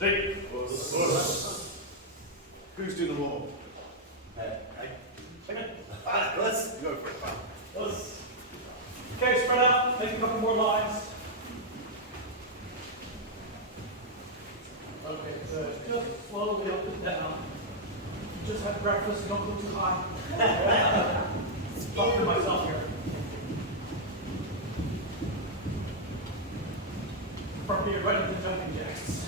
Hey. Who's doing the warm? Let's go for it, pal. Okay, spread out, make a couple more lines. Okay, good. Just slowly up and down. Just had breakfast, don't go too high. Talking to myself here. From here, right into jumping jacks.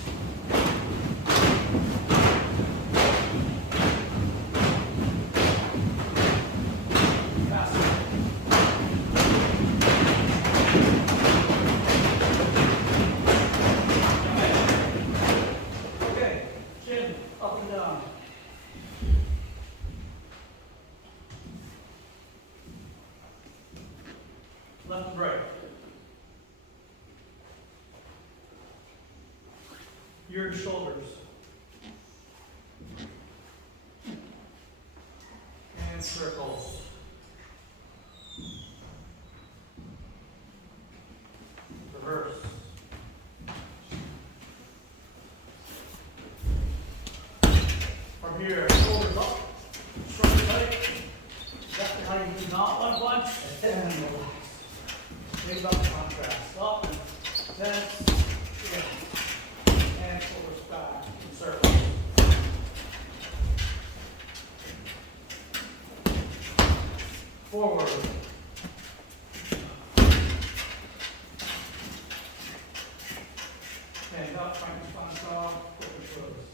Left and right. Your shoulders. And circles. Reverse. From here, shoulders up, strong tight. Exactly how you do not one punch, and relax. Think about the contrast. Up and tense, yeah. And shoulders back in circles. Forward. And up, Frankenstein style, quicker shoulders.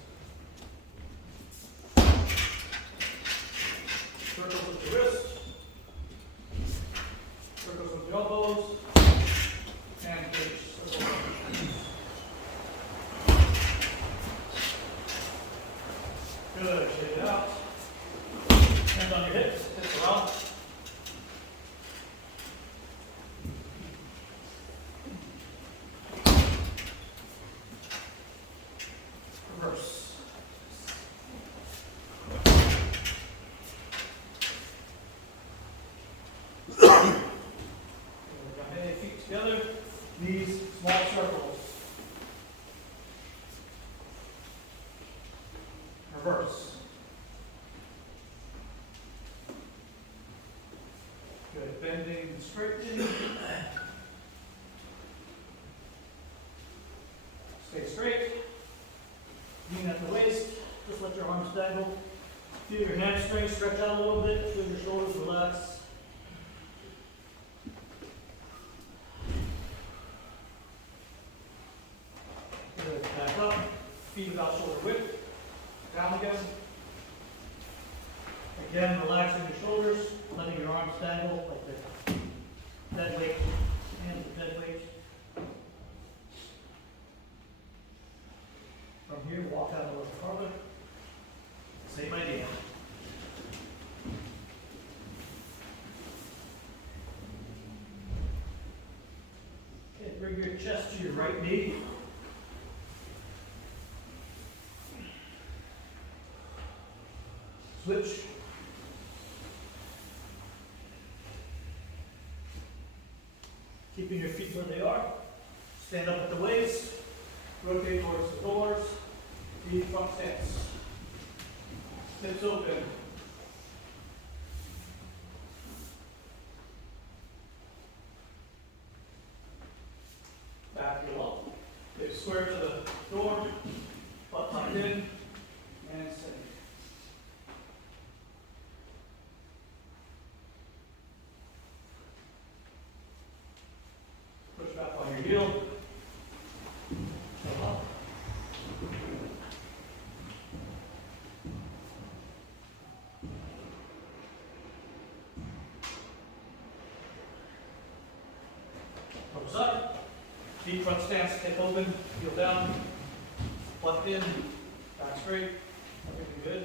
Circles with the wrist. Circles with the elbows. And bridge circles. Good, shake it out. Hands on your hips, hips around. Reverse. Feet together, knees, small circles. Reverse. Good, bending and straightening. Stay straight. Lean at the waist, just let your arms dangle. Feel your hamstrings stretch out a little bit, feel your shoulders relax. Good, back up, feet about shoulder width, down again. Again, relaxing your shoulders, letting your arms dangle like this. Dead weight, hands to dead weight. From here, walk out a little farther. Same idea. Okay, bring your chest to your right knee. Switch. Keeping your feet where they are. Stand up at the waist. Rotate towards the doors. Deep front stance. Hips open. Back heel up. Hip square to the door. Butt tucked in. And sink. Push back on your heel. Come up. Close up. Deep front stance, take open, heel down, butt in, back straight. Everything good.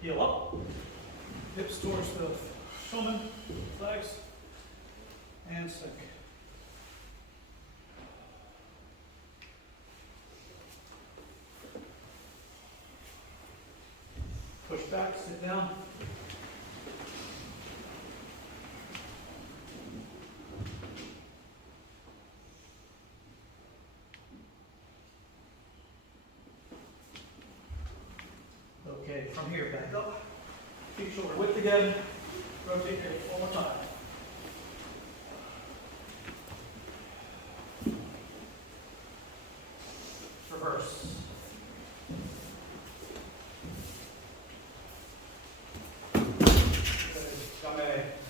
Heel up, hips towards the showman, flags, and sink. Push back, sit down. from here, back up. Keep shoulder width again. Rotate here one more time. Reverse.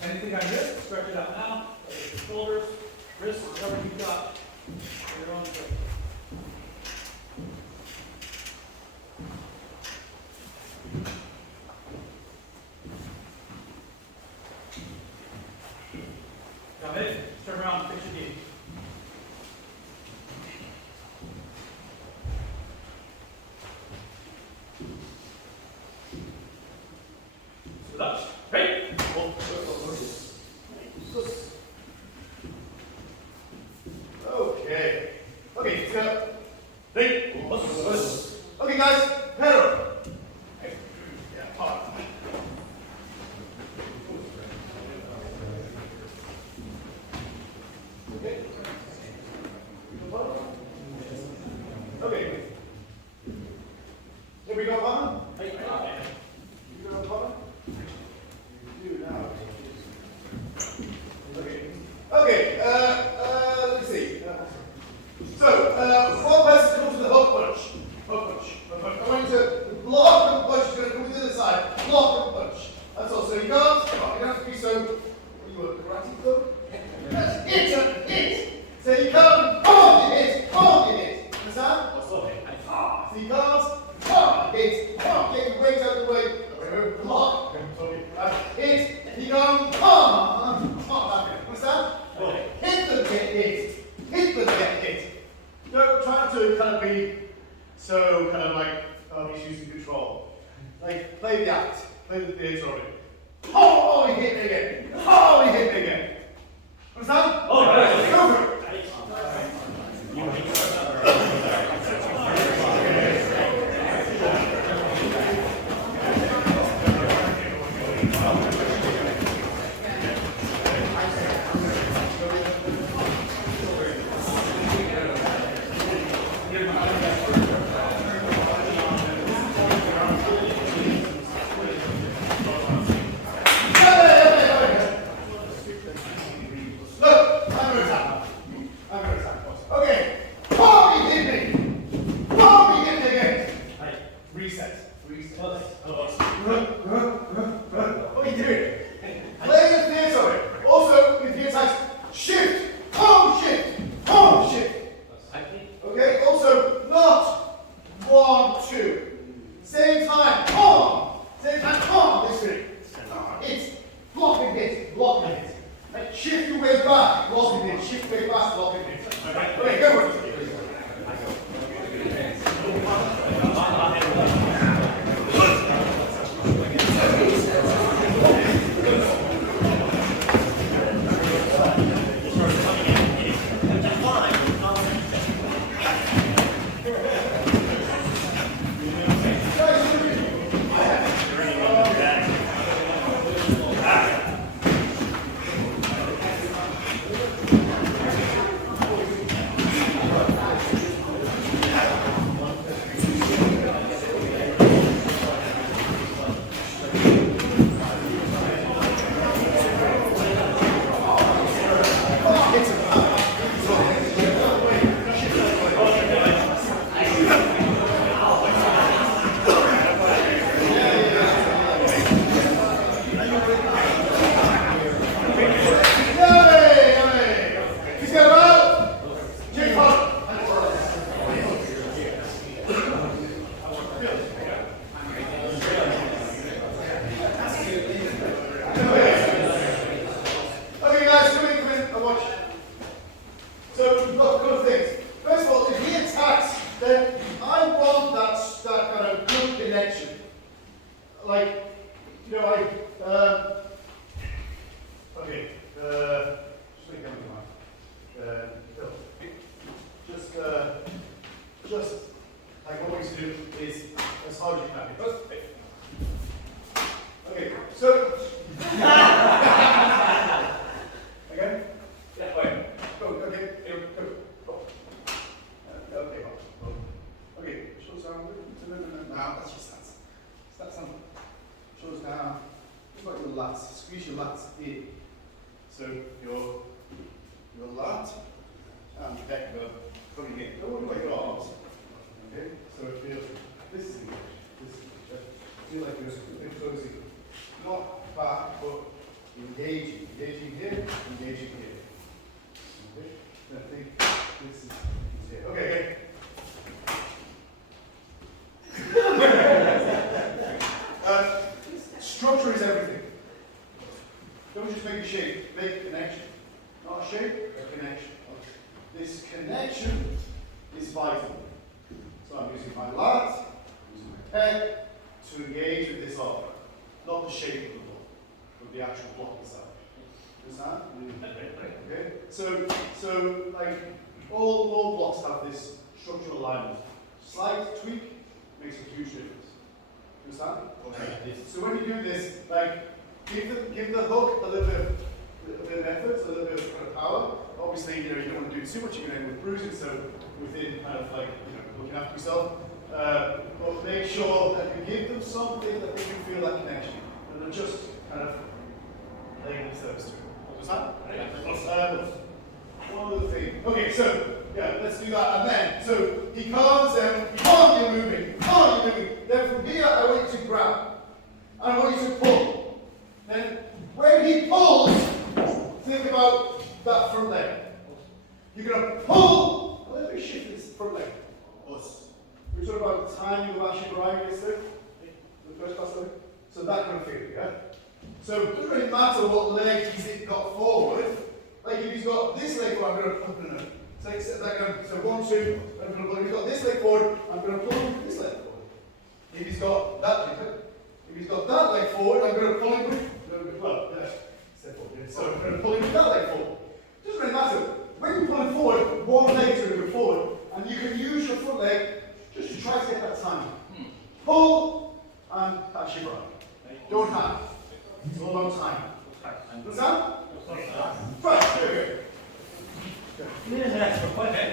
Anything on wrist, stretch it out now. Shoulders, wrists, whatever you've got. Your own strength. Come in, turn around, fix your knee. Sit up, right. Okay. Okay, let's go. Hey. Okay, guys, pedal. Yeah, hard. Okay. Okay. Here we go, Mama. Hey. You go, Mama. You do now. Okay. Okay. Let's see. So, one person comes to the hook punch. Hook punch. I'm going to block and punch. You're going to come to the other side. Block and punch. That's all. So you can't. You don't have to be so. What are you, a karate club? That's it. So you can't. Boom, you hit. Boom, you hit. Understand? So you can't. Hit. Get your weight out of the way. Block. Hit. You can't. Understand? Hit them, get hit. Hit them, get hit. Don't try to kind of be so kind of like, oh, he's using control. Like, play the act. Play the theatre of it. Oh, he hit me again. Oh, he hit me again. Understand? Oh, right. Go for it. a connection. This connection is vital. So I'm using my lat, I'm using my peg to engage with this arc. Not the shape of the block, but the actual block itself. Understand? Okay. So like all blocks have this structural alignment. Slight tweak makes a huge difference. Understand? Okay. So when you do this, like give the hook a little bit of effort, a little bit of kind of power. Obviously, you don't want to do too much. You're going to end with bruising. So within kind of like looking after yourself, but make sure that you give them something that they can feel that connection, and not just kind of laying the service to it. Understand? One other thing. Okay, so yeah, let's do that. And then, so he comes and you're moving. Then from here, I want you to grab. I want you to pull. Then when he pulls, think about that front leg. You're going to pull. Let me shift this front leg. Us. We're talking about the timing of Ashley Bryan yesterday. The first class leg. So that kind of feeling, yeah? So it doesn't really matter what leg he's got forward. Like if he's got this leg forward, I'm going to put in a. So 1, 2, I'm going to pull. If he's got this leg forward, I'm going to pull him with this leg forward. If he's got that leg forward, I'm going to pull him with. Well, yeah. Step forward. So I'm going to pull him with that leg forward. It doesn't really matter. When you pull him forward, one leg is going to go forward, and you can use your front leg just to try to get that timing. Pull and catch your breath. Don't have. It's all about time. Understand? Right, here we go. Here's an extra question.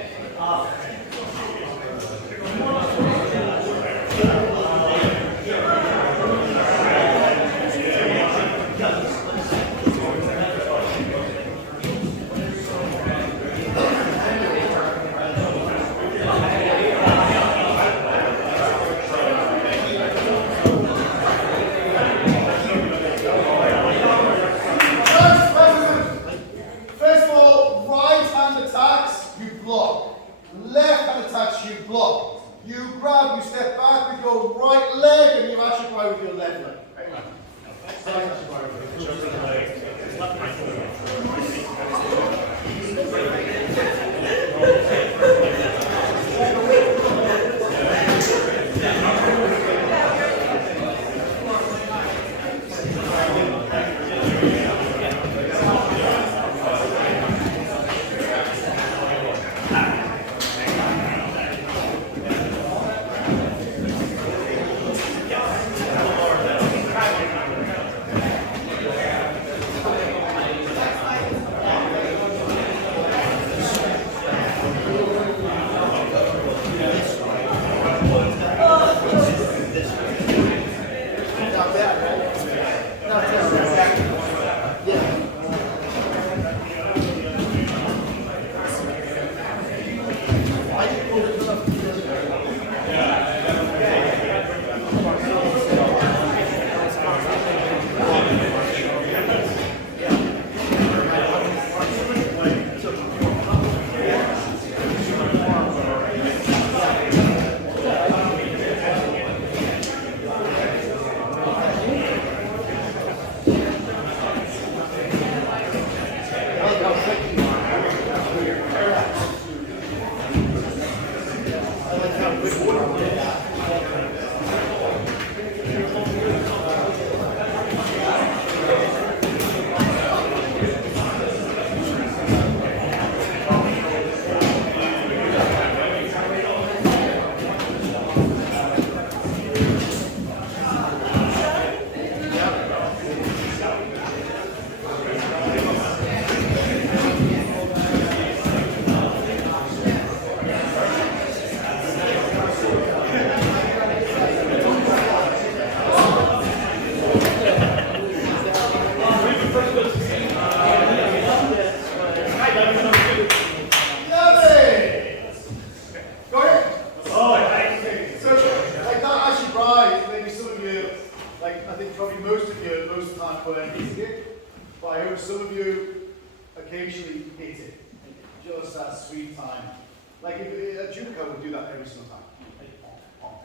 Like if a Judico would do that every single time.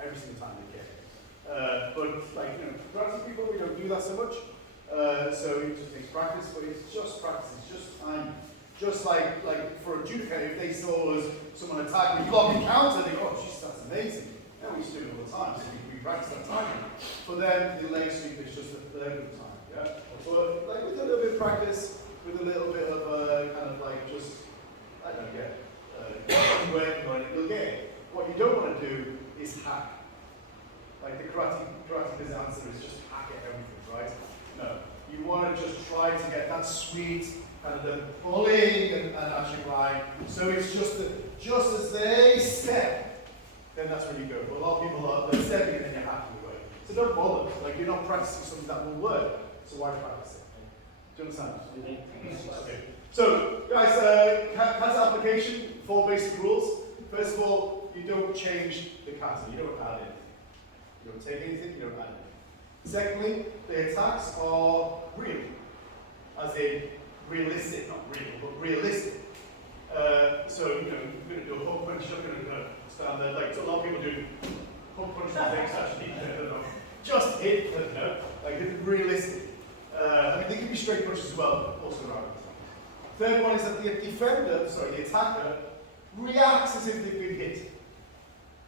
Every single time they can. But like, practice people, we don't do that so much. So it just takes practice, but it's just practice, it's just time. Just like for a judoka, if they saw us, someone attack me, block and counter, they go, oh, jeez, that's amazing. Yeah, we used to do it all the time, so we practice that timing. But then the leg sweep is just a third of the time, yeah? But like with a little bit of practice, with a little bit of kind of like just, I don't know, working on it, you'll get it. What you don't want to do is hack. Like the karate answer is just hack at everything, right? No. You want to just try to get that sweet kind of the pulling and actually right. So it's just as they step, then that's when you go. But a lot of people are stepping and then you're hacking away. So don't bother. Like you're not practicing something that will work. So why practice it? Do you understand? Okay. So guys, kata application, 4 basic rules. First of all, you don't change the kata. You don't add anything. You don't take anything, you don't add anything. Secondly, the attacks are real, as in realistic, not real, but realistic. So, you know, you're going to do a hook punch, you're going to stand there, like a lot of people do hook punch mistakes actually, just hit, like it's realistic. I mean, they can be straight punches as well, but also around. Third one is that the attacker, reacts as if they've been hit.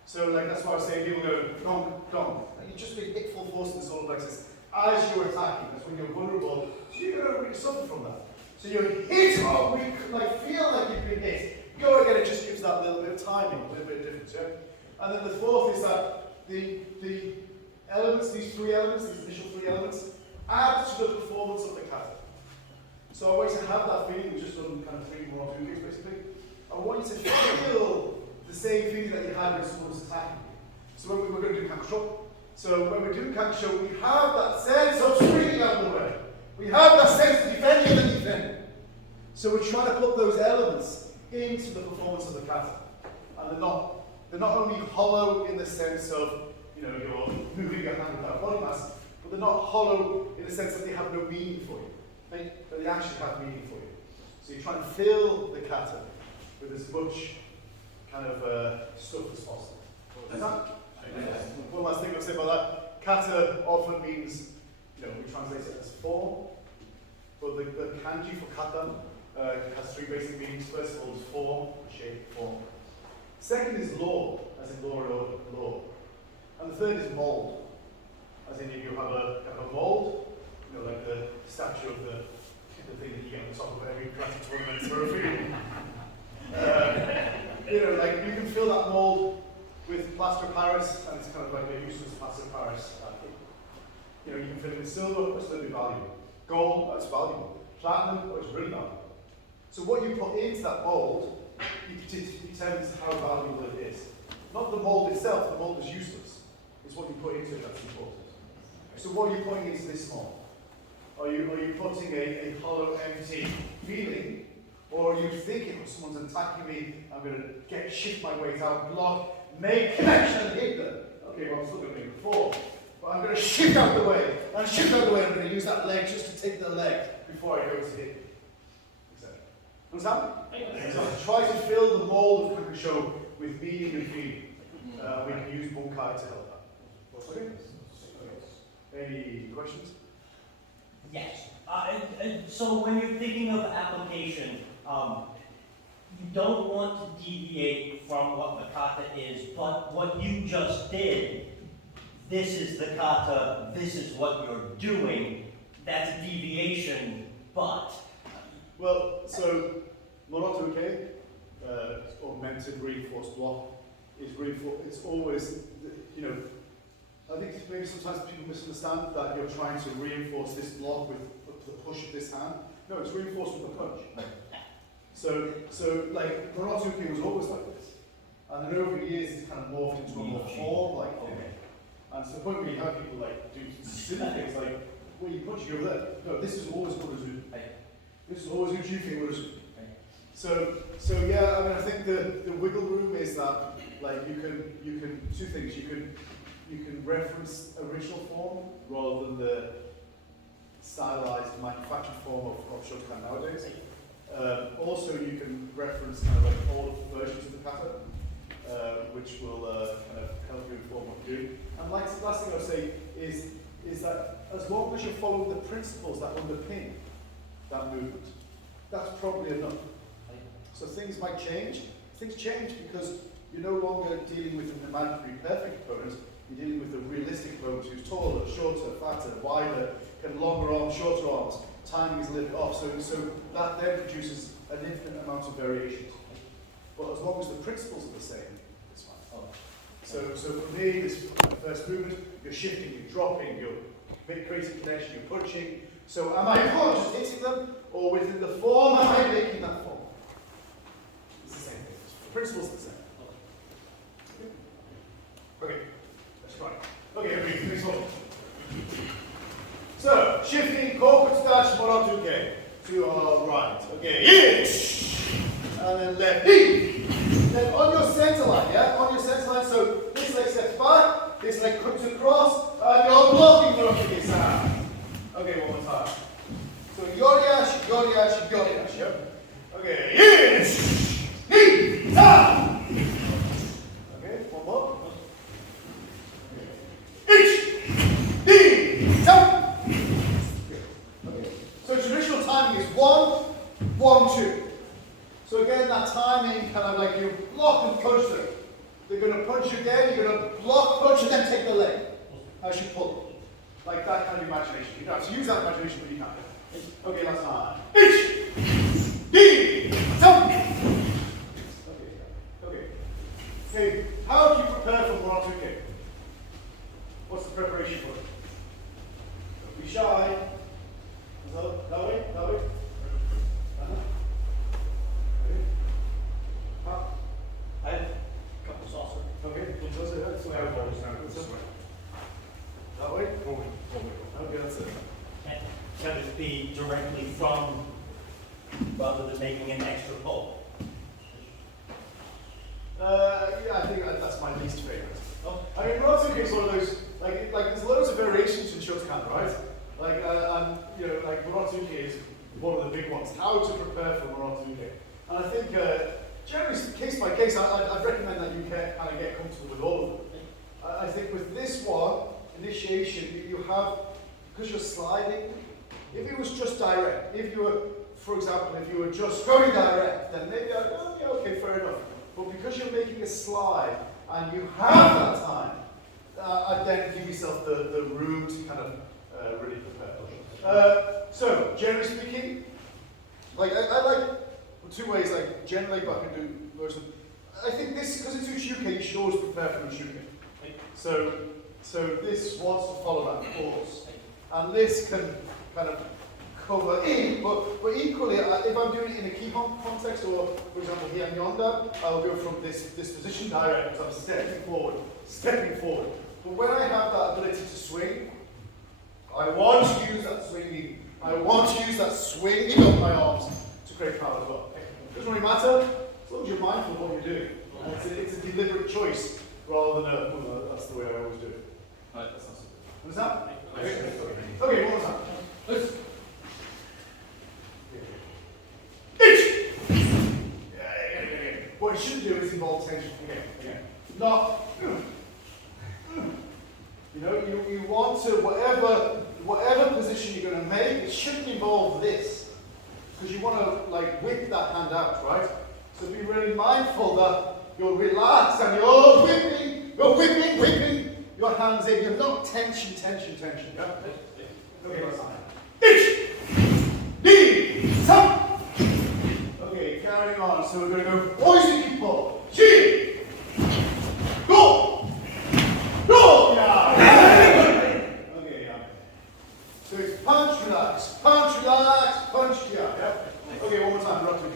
So like that's why I was saying people go, dong, dong. Like you've just been hit full force in the solar plexus as you're attacking. That's when you're vulnerable. So you're going to really suffer from that. So you're hit, oh, like feel like you've been hit. Go again, it just gives that little bit of timing, a little bit of difference, yeah? And then the fourth is that the elements, these 3 elements, these initial 3 elements, add to the performance of the kata. So I want you to have that feeling, we've just done kind of 3 more two gigs basically. I want you to feel the same feeling that you had when someone was attacking you. So when we're going to do kakusho, so when we do kakusho, we have that sense of springing out of the way. We have that sense of defending and defending. So we're trying to put those elements into the performance of the kata. And they're not only hollow in the sense of, you know, you're moving your hand without body mass, but they're not hollow in the sense that they have no meaning for you. But they actually have meaning for you. So you're trying to fill the kata with as much kind of stuff as possible. One last thing I'll say about that. Kata often means, you know, we translate it as form, but the kanji for kata has 3 basic meanings. First of all is form, shape, form. Second is law, as in law. And the third is mold, as in if you have a mold, you know, like the statue of the thing that you get on the top of every karate tournament trophy. You know, like you can fill that mold with plaster of Paris, and it's kind of like a useless plaster of Paris. You know, you can fill it with silver, but still be valuable. Gold, that's valuable. Platinum, oh, it's really valuable. So what you put into that mold determines how valuable it is. Not the mold itself, the mold is useless. It's what you put into it that's important. So what are you putting into this mold? Are you putting a hollow, empty feeling? Or are you thinking, oh, someone's attacking me, I'm going to shift my weight out, block, make connection and hit them. Okay, well, I'm still going to make a fall. But I'm going to shift out the way. I'm going to use that leg just to take the leg before I go to hit. Understand? So try to fill the mold of kakusho with meaning and feeling. We can use bunkai to help that. Okay? Any questions? Yes. And so when you're thinking of application, you don't want to deviate from what the kata is, but what you just did, this is the kata, this is what you're doing, that's a deviation, but... Well, so, Moroto-uke, augmented reinforced block, it's always, you know, I think maybe sometimes people misunderstand that you're trying to reinforce this block with the push of this hand. No, it's reinforced with the punch. So like, Moroto-uke was always like this. And then over the years, it's kind of morphed into a more form-like thing. And to the point where you have people like do silly things like, well, you punch, you go there. No, this is always Urazu. This is always Ujuki Urazu. So yeah, I mean, I think the wiggle room is that, like, you can two things. You can reference original form rather than the stylized manufactured form of Shotokan nowadays. Also, you can reference kind of like older versions of the kata, which will kind of help you inform what you do. And like the last thing I'll say is that as long as you're following the principles that underpin that movement, that's probably enough. things might change. Things change because you're no longer dealing with an imaginary perfect opponent. You're dealing with a realistic opponent who's taller, shorter, fatter, wider, can longer arms, shorter arms. Timing is a little bit off, so that then produces an infinite amount of variations. But as long as the principles are the same, it's fine. Oh. So for me, this first movement, you're shifting, you're dropping, you're creating connection, you're punching. So am I just hitting them, or within the form, am I making that form? It's the same thing. The principle's the same. Okay, that's right. Okay, everybody, please hold. So, shifting, corporate starch, Moral-2K. To our right. Okay, in. And then left, in. Then on your center line, yeah? On your center line, so this leg steps back, this leg comes across, and you're blocking the rest of this out. Okay, one more time. So, Yoriash, Yoriash, Yoriash, yeah? Okay, in. Knee, down. Okay, one more. So traditional timing is 1, 1, 2. So again, that timing kind of like you block and punch them. They're going to punch again, you're going to block, punch, and then take the leg as you pull. Like that kind of imagination. You don't have to use that imagination, but you can. Okay, last time. Okay, how do you prepare for Moral-2K? What's the preparation for it? Don't be shy. That way, that way. Okay. I have a couple saucer. Okay, that's the way I would understand it. That way? Okay, that's it. Can this be directly from, rather than making an extra pull? Yeah, I think that's my least favorite. I mean, Moral-2K is one of those, like there's loads of variations in Shotokan, right? Like, you know, like Moral-2K is one of the big ones. How to prepare for Moral-2K. And I think, generally, case by case, I'd recommend that you kind of get comfortable with all of them. I think with this one, initiation, you have, because you're sliding, if it was just direct, if you were, for example, if you were just going direct, then maybe I'd go, oh, yeah, okay, fair enough. But because you're making a slide, and you have that time, I'd then give yourself the room to kind of really prepare. So, generally speaking, like I like two ways, like generally, but I can do most of them. I think this, because it's Uchuke, you should always prepare for Uchuke. So this wants to follow that course. And this can kind of cover in, but equally, if I'm doing it in a kihon context, or for example here in Yonda, I'll go from this position direct, because I'm stepping forward. But when I have that ability to swing, I want to use that swinging. I want to use that swinging of my arms to create power as well. It doesn't really matter, as long as you're mindful of what you're doing. And it's a deliberate choice, rather than well, that's the way I always do it. Right, that's not so good. Understand? Okay, one more time. Listen. What it should do is involve tension. Again. Not. You know, you want to, whatever position you're going to make, it shouldn't involve this. Because you want to, like, whip that hand out, right? So be really mindful that you're relaxed and you're whipping your hands in. You're not tension. Yeah? Okay, let's Okay, carrying on. So we're going to go oizuki pull. Chi! Go! Go! Yeah! Okay, yeah. So it's punch, relax, punch, yeah. Okay, one more time. Rock again.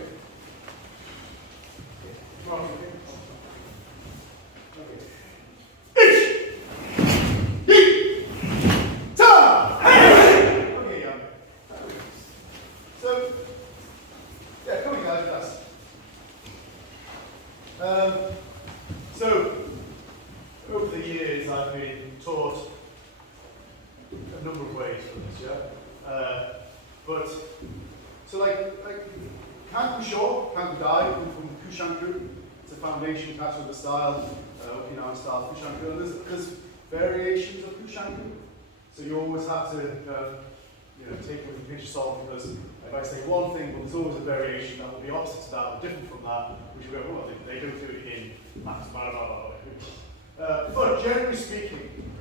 So, over the years, I've been taught a number of ways for this, yeah? So Kanku Sho, Kanku Dai, from Kushanku, it's a foundation pattern of the style, Okinawan style Kushanku, and there's variations of Kushanku, so you always have to take it with a pinch of salt because If I say one thing, well, there's always a variation that will be opposite to that or different from that, which will go, well, they don't do it in maths, blah, blah, blah, blah. But generally speaking,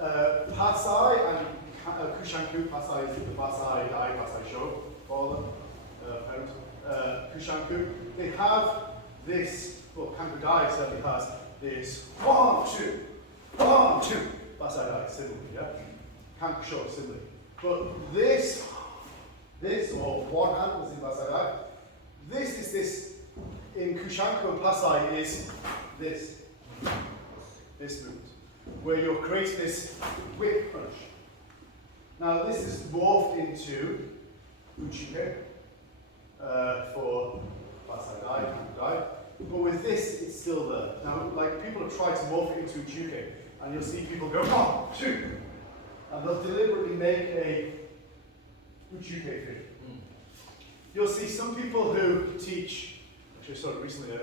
Pasai and Kushanku, Pasai is the Pasai Dai, Pasai Sho, father, parent, Kushanku, they have this, well, Kanku Dai certainly has this 1, 2, 1, 2, Pasai Dai, similarly, yeah? Kanku Sho, similarly. But this, or one hand was in Pasai Dai, this is this, in Kushanku and Pasai is this movement, where you're creating this whip punch. Now this is morphed into Uchike for Pasai Dai, Kanku Dai, but with this it's still there. Now, like, people have tried to morph it into Uchike, and you'll see people go 1, 2, and they'll deliberately make a Uchike thing. You'll see some people who teach, actually I saw it recently, a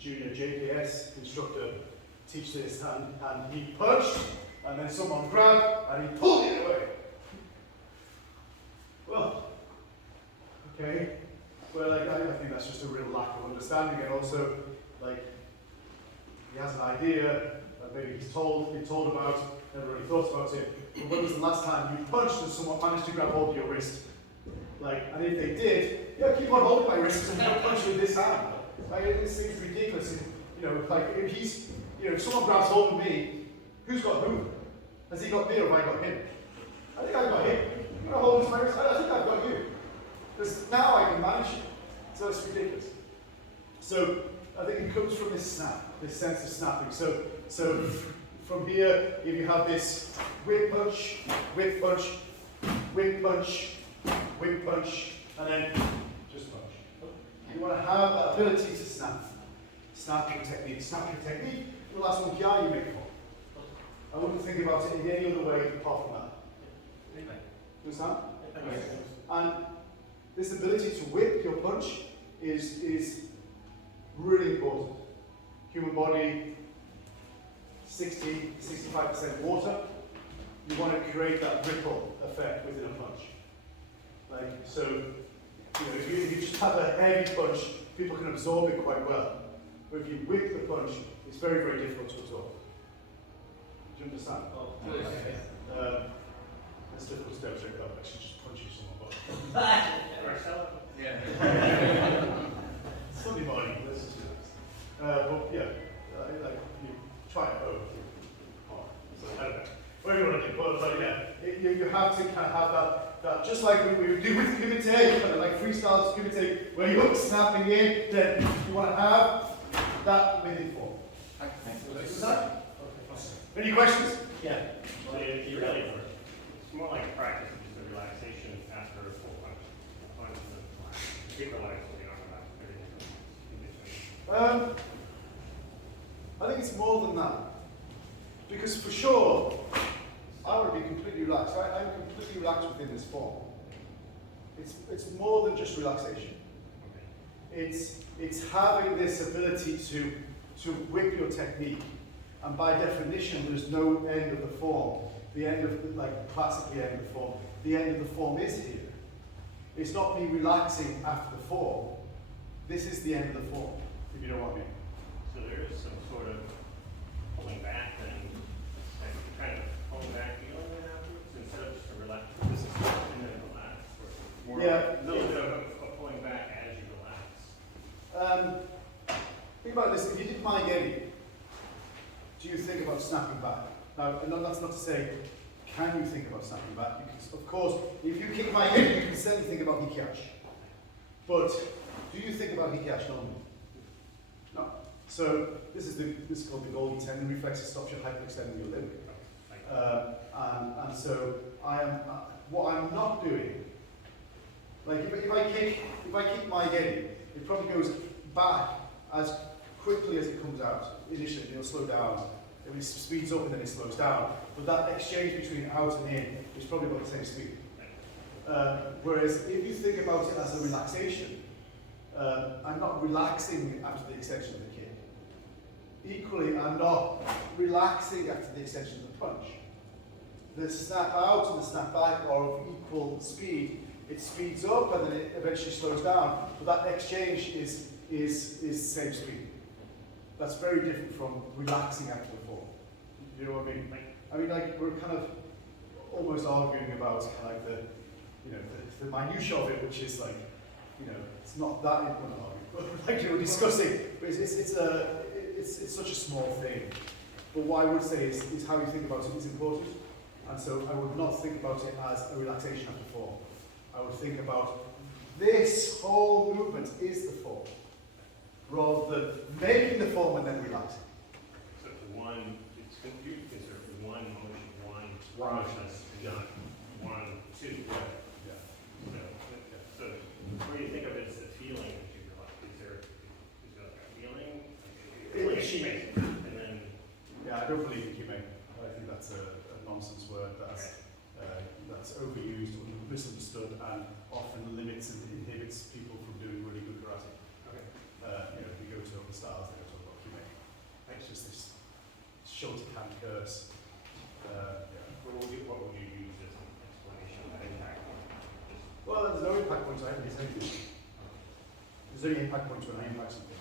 junior JPS instructor teach this, and he punched, and then someone grabbed, and he pulled it away. Well, okay, well, like, I think that's just a real lack of understanding, and also, like, he has an idea that maybe been told about, never really thought about it, but when was the last time you punched and someone managed to grab hold of your wrist? Like, and if they did, yeah, keep on holding my wrist and don't punch with this hand. Like, it seems ridiculous. And, you know, like, if someone grabs hold of me, who's got who? Has he got me or have I got him? I think I've got him. You're going to hold my wrist? I think I've got you. Because now I can manage it. So it's ridiculous. So I think it comes from this snap, this sense of snapping. So from here, if you have this whip punch, whip punch, whip punch, whip punch, and then just punch. You want to have that ability to snap. Snap your technique. Snap your technique. The last one, Kia, you make it for. I wouldn't think about it in any other way apart from that. You understand? And this ability to whip your punch is really important. Human body, 60–65% water. You want to create that ripple effect within a punch. Like, so, you know, if you just have a heavy punch, people can absorb it quite well. But if you whip the punch, it's very, very difficult to absorb. Do you understand? Oh, it's difficult to demonstrate that, actually just punching someone. Yeah. Sunday morning, let's just do this. But yeah, like, you try it over. So, I don't know. Whatever you want to do, but yeah, you have to kind of have that just like we do with kumite, kind of like freestyle kumite, where you're snapping in, then you want to have that within form. Is that? Okay. Any questions? Yeah. Well, you really, it's more like practice, just a relaxation after a full punch. Keep relaxed when you're not about everything. I think it's more than that. Because for sure, I would be completely relaxed. I'm completely relaxed within this form. It's more than just relaxation. It's having this ability to whip your technique. And by definition, there's no end of the form. The end of, like, classically end of the form. The end of the form is here. It's not me relaxing after the form. This is the end of the form, if you know what I mean. So there is some sort of pulling back and kind of pulling back feeling afterwards instead of just a relax. This is and then relax. Or Yeah. a little bit of pulling back as you relax. Think about this. If you didn't mind getting, do you think about snapping back? Now, and that's not to say, can you think about snapping back? Because, of course, if you kick my head, you can certainly think about hikiash. But do you think about hikiash normally? No. So this is called the golden tendon reflex. It stops you hyperextending your limb. And so what I'm not doing. Like if I kick my head, it probably goes back as quickly as it comes out. Initially, it'll slow down. It speeds up and then it slows down. But that exchange between out and in is probably about the same speed. Whereas if you think about it as a relaxation, I'm not relaxing after the extension of the kick. Equally, I'm not relaxing after the extension of the punch. The snap out and the snap back are of equal speed, it speeds up and then it eventually slows down, but that next change is the same speed. That's very different from relaxing after the fall. You know what I mean? Like we're kind of almost arguing about kind of like the minutiae of it, which is like, it's not that important, like you were discussing, but it's such a small thing. But what I would say is how you think about it is important. And so I would not think about it as a relaxation after fall. I would think about this whole movement is the fall, rather than making the form and then relaxing. So it's confusing because there's one motion, one process, not 1, 2. Yeah. So what do you think of it as the feeling that you relax? Is there like a feeling? And then. Yeah, I don't believe in Kime. I think that's a nonsense word that's overused, misunderstood, and often limits and inhibits people from doing really good karate. Okay. If we go to other styles, they talk about Kime. It's just this Shotokan curse. What would you use as an explanation of that impact point? Well, there's no impact points. I haven't said anything. There's only impact points when I impact something.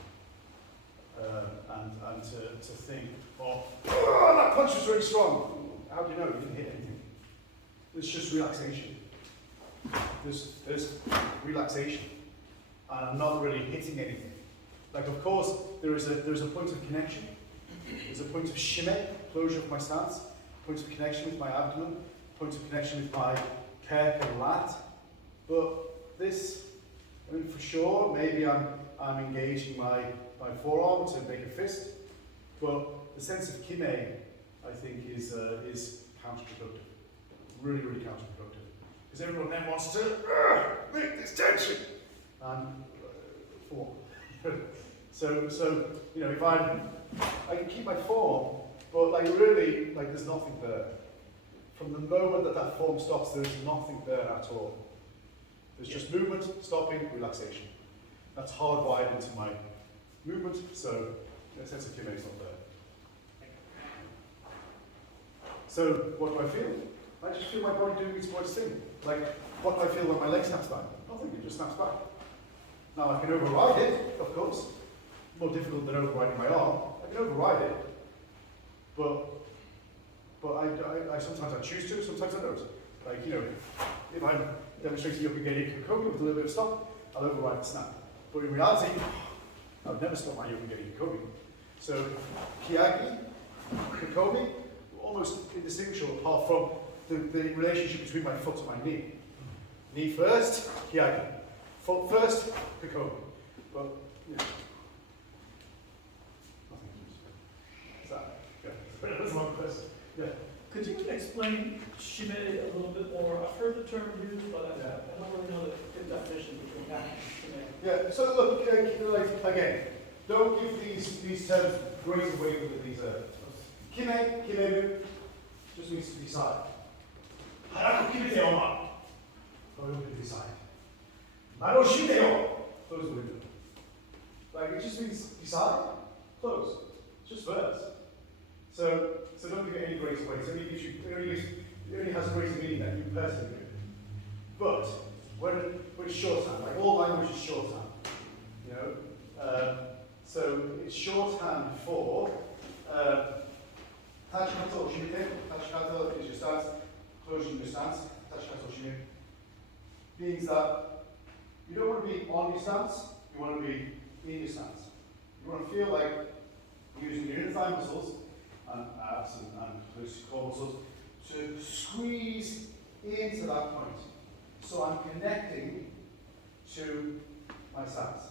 And to think, that punch was really strong. How do you know you didn't hit anything? It's just relaxation. There's relaxation, and I'm not really hitting anything. Like, of course, there's a point of connection. There's a point of shime, closure of my stance, point of connection with my abdomen, point of connection with my kek and lat. But this, for sure, maybe I'm engaging my forearm to make a fist, but the sense of kime, I think, is counterproductive. Really, really counterproductive. Because everyone then wants to make this tension. And for what? So if I can keep my form, but really, there's nothing there. From the moment that form stops, there's nothing there at all. There's just movement, stopping, relaxation. That's hardwired into my movement, so the sense of kime is not there. So what do I feel? I just feel my body doing its body's thing. Like, what do I feel when my leg snaps back? Nothing, it just snaps back. Now I can override it, of course. More difficult than overriding my arm. I can override it, but I sometimes I choose to, sometimes I don't. Like, if I'm demonstrating Yokogeni Kokomi with a little bit of stop, I'll override the snap. But in reality, I've never stopped my Yokogeni Kokomi. So Kiyagi, Kokomi, almost indistinguishable apart from the relationship between my foot and my knee. Knee first, Kiyagi. Foot first, Kokomi. But, nothing to do. Is that? Yeah. That's one question. Yeah. Could you explain shime a little bit more? I've heard the term used, but I don't really know the definition between that and shime. Yeah, so look, again, don't give these terms greater weight than these are. Kime, kimeru, just means to decide. Haraku kimete o ma. Go to decide. Maro shite yo. Close the window. It just means decide, close. It's just verbs. So don't give it any greater weight. It only has greater meaning than you personally do. But when it's shorthand, like all language is shorthand, so it's shorthand for tachikato o shimite. Tachikato is your stance, closing your stance. Tachikato o shimite means that you don't want to be on your stance, you want to be in your stance. You want to feel like using your inner thigh muscles and abs and loose core muscles to squeeze into that point. So I'm connecting to my stance.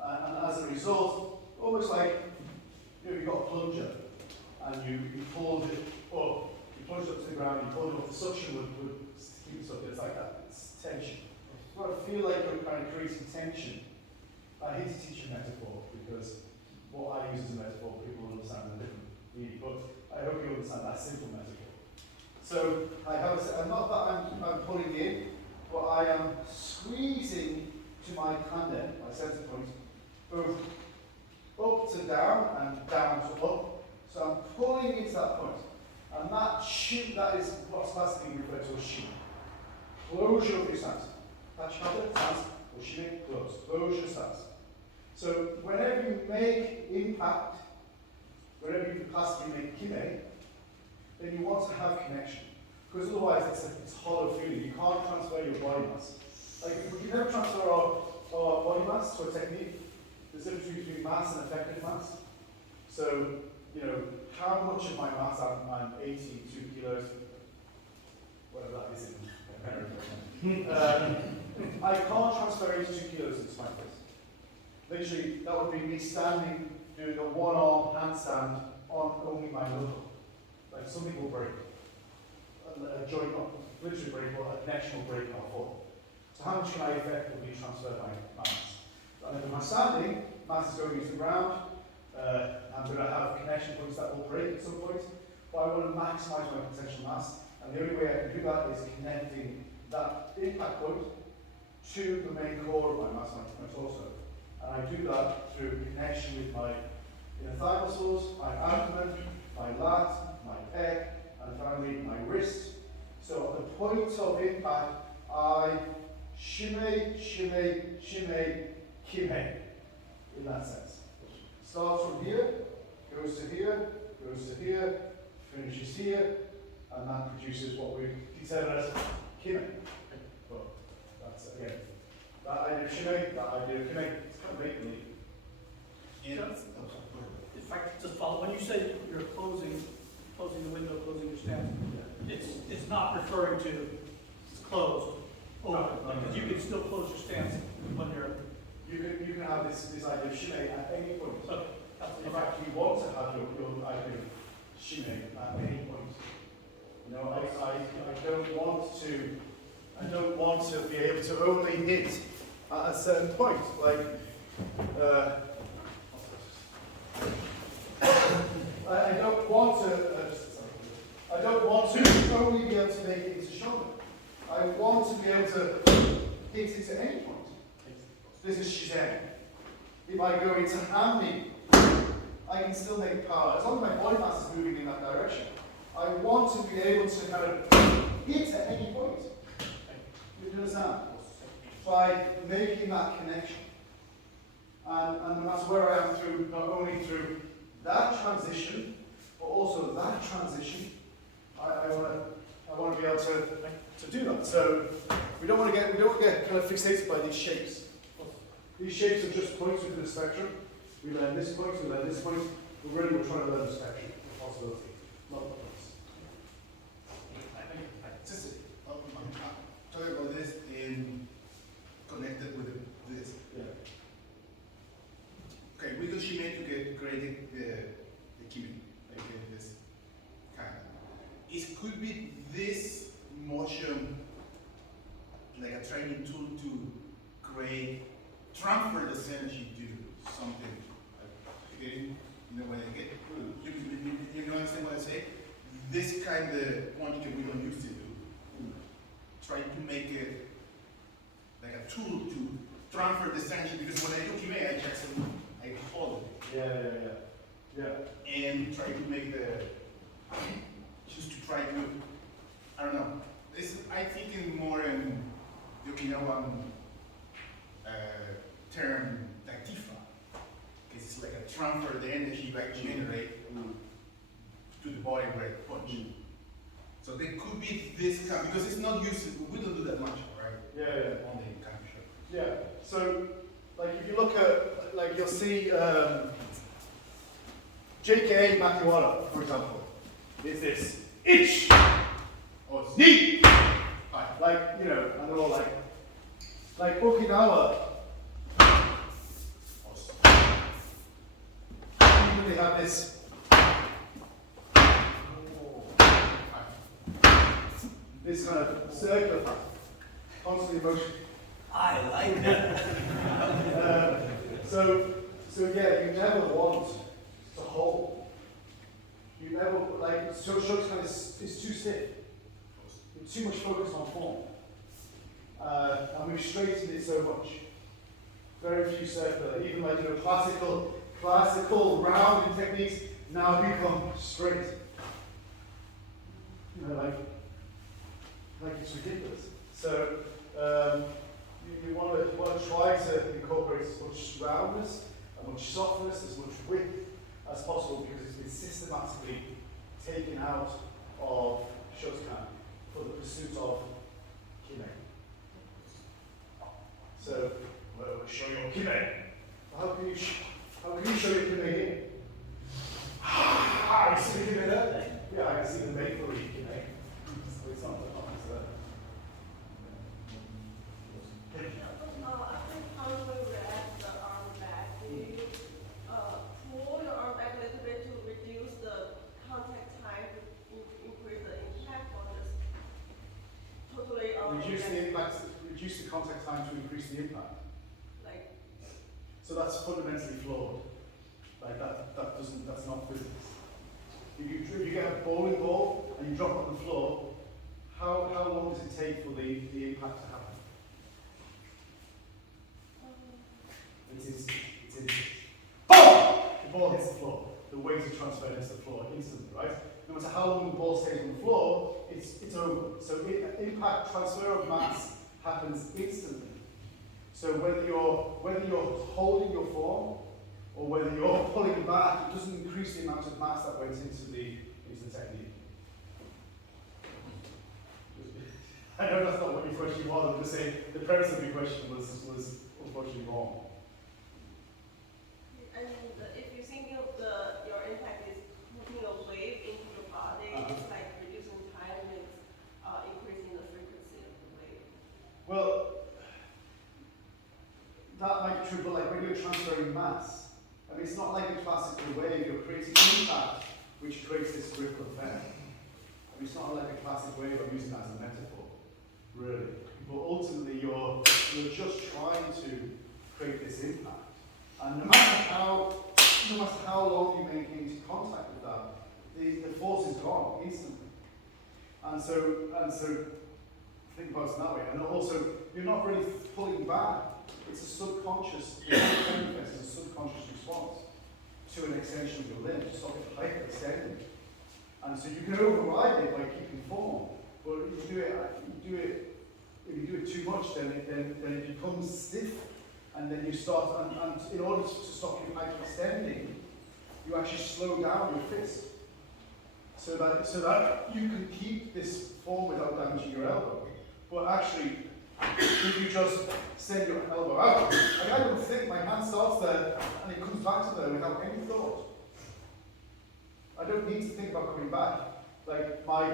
And as a result, almost like you've got a plunger and you pulled it up, you plunged up to the ground, you pulled it up, the suction would keep it up. It's like that, it's tension. You want to feel like you're kind of creating tension. I hate to teach a metaphor because what I use as a metaphor, people will understand in a different meaning, but I hope you understand that simple metaphor. So I have not that I'm pulling in, but I am squeezing to my tandem, my center point, both up to down and down to up. So I'm pulling into that point. And that is what's classically referred to as shoot. closure of your stance. Catch kata, stance, or shimmy, close. Close your stance. So whenever you make impact, whenever you classically make kime, then you want to have connection. Because otherwise it's hollow feeling. You can't transfer your body mass. Like we can never transfer our body mass to a technique. There's a difference between mass and effective mass. So, you know, how much of my mass, I'm 82 kilos, whatever that is in America. I can't transfer 82 kilos into my face. Literally, that would be me standing, doing a one-arm handstand on only my knuckle. Like something will break. A joint, not literally break, but a connection will break in our fall. So how much can I effectively transfer my mass? And if I'm standing, mass is going into the ground, I'm going to have connection points that will break at some point, but I want to maximize my potential mass, and the only way I can do that is connecting that impact point to the main core of my mass, my torso. And I do that through connection with my inner thigh muscles, my abdomen, my lat, my pec, and finally my wrist. So at the point of impact, I shimmy, shimmy, shimmy, kime, in that sense. Starts from here, goes to here, goes to here, finishes here, and that produces what we determine as kime. But that's again, that idea of shimmy, that idea of kime, it's kind of make believe. In fact, just follow, when you say you're closing the window, closing your stance, it's not referring to it's closed, open, because you can still close your stance when you're. You can have this idea of shimmy at any point. Okay. In fact, you want to have your idea of shimmy at any point. You know, I don't want to be able to only hit at a certain point. Like, I don't want to only be able to make it into shoulder. I want to be able to hit it at any point. This is shizen. If I go into hammy, I can still make power. As long as my body mass is moving in that direction. I want to be able to kind of hit at any point. You understand? By making that connection. And no matter where I am through, not only through that transition, but also that transition, I want to be able to do that. So we don't want to get kind of fixated by these shapes. These shapes are just points within the spectrum. We learn this point, we learn this point, but really we're trying to learn the spectrum of possibility, not the points. Just talking about this and connected with this. Yeah. Okay, we got Shime to get creating the kimi, like this kind. Could be this motion like a training tool to create, transfer this energy to something. You know when I get, you understand what I say? This kind of quantity we don't use to do. Try to make it like a tool to transfer this energy, because when I do Kime, I hold it. Yeah. And try to make just to try to, I don't know. I think in more in the Okinawan term, like tifa. It's like a transfer the energy like generate to the body where it punch. So there could be this kind, because it's not used, we don't do that much, right? Yeah. On the country show. Yeah. So, like, if you look at, like, you'll see HDKI Makiwara, for example, is this ich, or ni, like, you know, and they're all like Okinawa. Even they have this. This kind of circular pattern, constantly motion. I like that. So yeah, you never want to hold. You never, like, Shotokan is too stiff. It's too much focus on form. And we've straightened it so much. Very few circular, even like, you know, classical rounding techniques now become straight. You know, like it's ridiculous. So you want to try to incorporate as much roundness, as much softness, as much width as possible, because it's been systematically taken out of Shotokan for the pursuit of kime. So we'll show your kime. How can you show your kime here? You see the kime there? Yeah, I can see the Beverly kime. It's not the there. After pounding the arm back, do you pull your arm back a little bit to reduce the contact time to increase the impact, or just totally Reduce the impact, reduce the contact time to increase the impact. like So that's fundamentally flawed. Like that's not physics. If you get a bowling ball and you drop it on the floor, how long does it take for the impact to happen? It's BOOM! The ball hits the floor. The weight is transferred into the floor instantly, right? No matter how long the ball stays on the floor, it's over. So impact transfer of mass happens instantly. So whether you're holding your form or whether you're pulling it back, it doesn't increase the amount of mass that went into the technique. I know that's not what your question was. I'm just saying the premise of your question was unfortunately wrong. and if you're thinking of your impact is putting a wave into your body, it's like reducing time and increasing the frequency of the wave. Well, that might be true, but like when you're transferring mass, I mean, it's not like a classical wave. You're creating impact, which creates this ripple effect. I mean, it's not like a classic wave. I'm using that as a metaphor, really. But ultimately, you're just trying to create this impact, and no matter how long you maintain contact with that, the force is gone instantly. And so think about it that way. And also, you're not really pulling back. It's a subconscious, it's a subconscious response to an extension of your limb, to stop it hyperextending. And so you can override it by keeping form, but if you do it too much, then it becomes stiff, and then you start, and in order to stop you hyperextending, you actually slow down your fist, so that you can keep this form without damaging your elbow. But actually, if you just send your elbow out, I don't think my hand starts there and it comes back to there without any thought. I don't need to think about coming back. Like my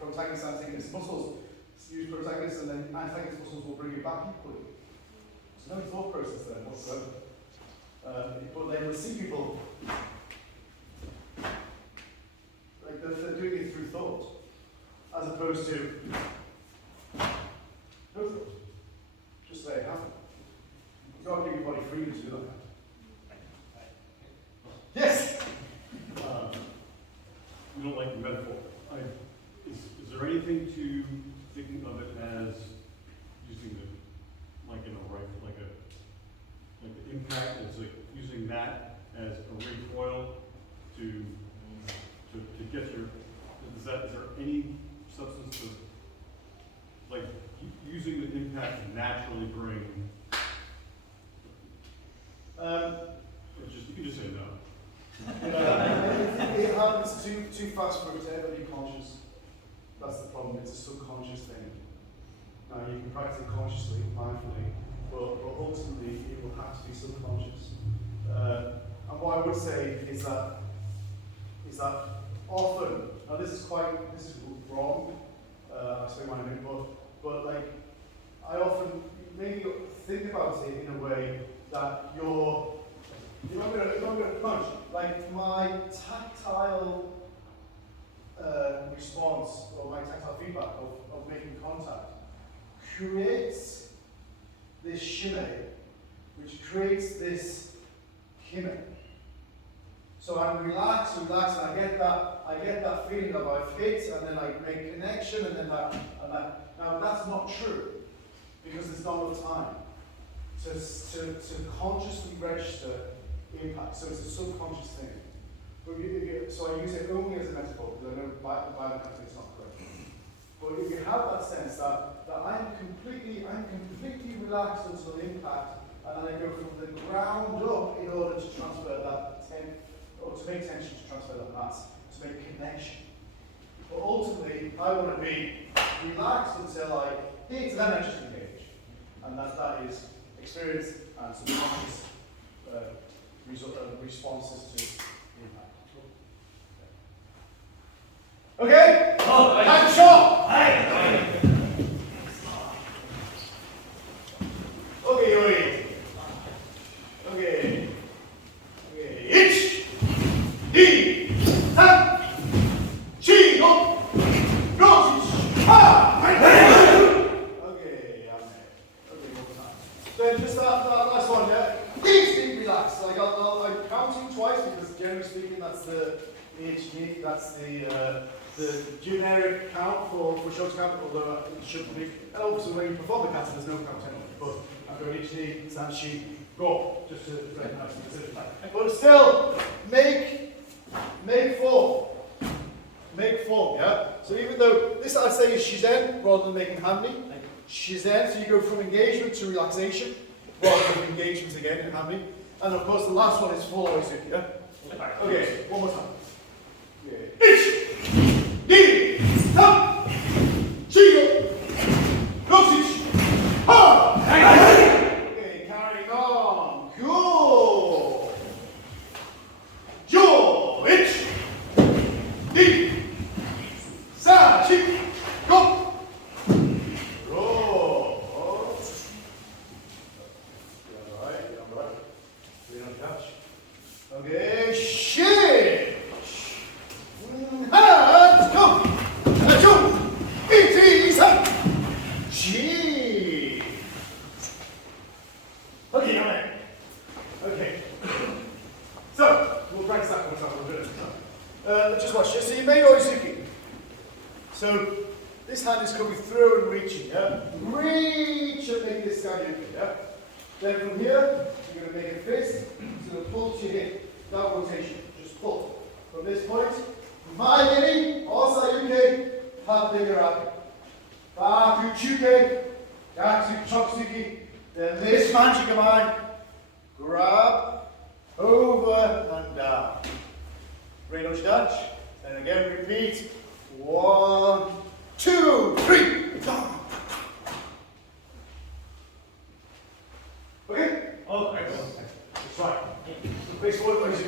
protagonist and antagonist muscles use protagonist, and then antagonist muscles will bring it back equally. There's no thought process there whatsoever. But then you'll see people like they're doing it through thought, as opposed to no thought. Just let it happen. You can't give your body freedom to do that. Yes. We don't like the metaphor. Is there anything to thinking of it as using the, like in a rifle, like the impact, is like using that as a recoil to get your, is there any substance of, like using the impact to naturally bring, you can just say no. It happens too fast for it to ever be conscious. That's the problem. It's a subconscious thing. Now you can practice it consciously, mindfully, but ultimately it will have to be subconscious. And what I would say is that often, now this is wrong. I'll say what I mean, but like I often maybe think about it in a way that you're not going to punch. Like my tactile response or my tactile feedback of making contact creates this shimmy, which creates this kime. So I'm relaxed, and I get that feeling of I've hit, and then I make connection, and then that. Now that's not true, because there's not enough time to consciously register impact. So it's a subconscious thing. So I use it only as a metaphor, because I know biomechanics is not correct. but you can have that sense that I'm completely relaxed until impact, and then I go from the ground up in order to transfer that or to make tension, to transfer that mass, to make connection. But ultimately, I want to be relaxed until I hit, and then I just engage. And that is experience and subconscious responses to impact. Okay? Oh, Action shot! Okay, you're ready. Okay. Okay. Ich, die, tan, chi, go, go, ha! Okay, okay, one more time. So just that last one, yeah? Please relax. Like I'm counting twice because generally speaking, that's the HD, that's the generic count for Shotokan, although it shouldn't be. And obviously when you perform the kata, there's no count anyway. But I'm going HD, Sanshi, go, just to recognize the decision. But still, make form. Make form, yeah? So even though this I'd say is shizen rather than making handy. Shizen, so you go from engagement to relaxation, rather than engagement again in handy. And of course the last one is full oisuki, yeah? Okay, one more time. Okay. Ich, die, tam, chigo, rosich, ha! Okay, carrying on. Cool. Jo, ich, die, sa, chi, go. Roll. You're all right. We don't touch. Okay, shit. Hands go. Achoo. It Gee. Okay, you're right. Okay. So we'll practice that one time. We'll do it. Just watch this. So you made oisuki. So this hand is coming through and reaching. Yeah. Reach and make this guy yuki. Yeah. Then from here, you're going to make a fist. It's going to pull to your hip. That rotation. Just pull. From this point, Maigiri, Osayuke, Padegarabi. Baku Chuke, Gatsu Choksuki. Then this Manchikamai. Grab, over and down. Rainoshi Dutch. And again repeat. 1, 2, 3. Okay? Oh, That's right. Face forward, please.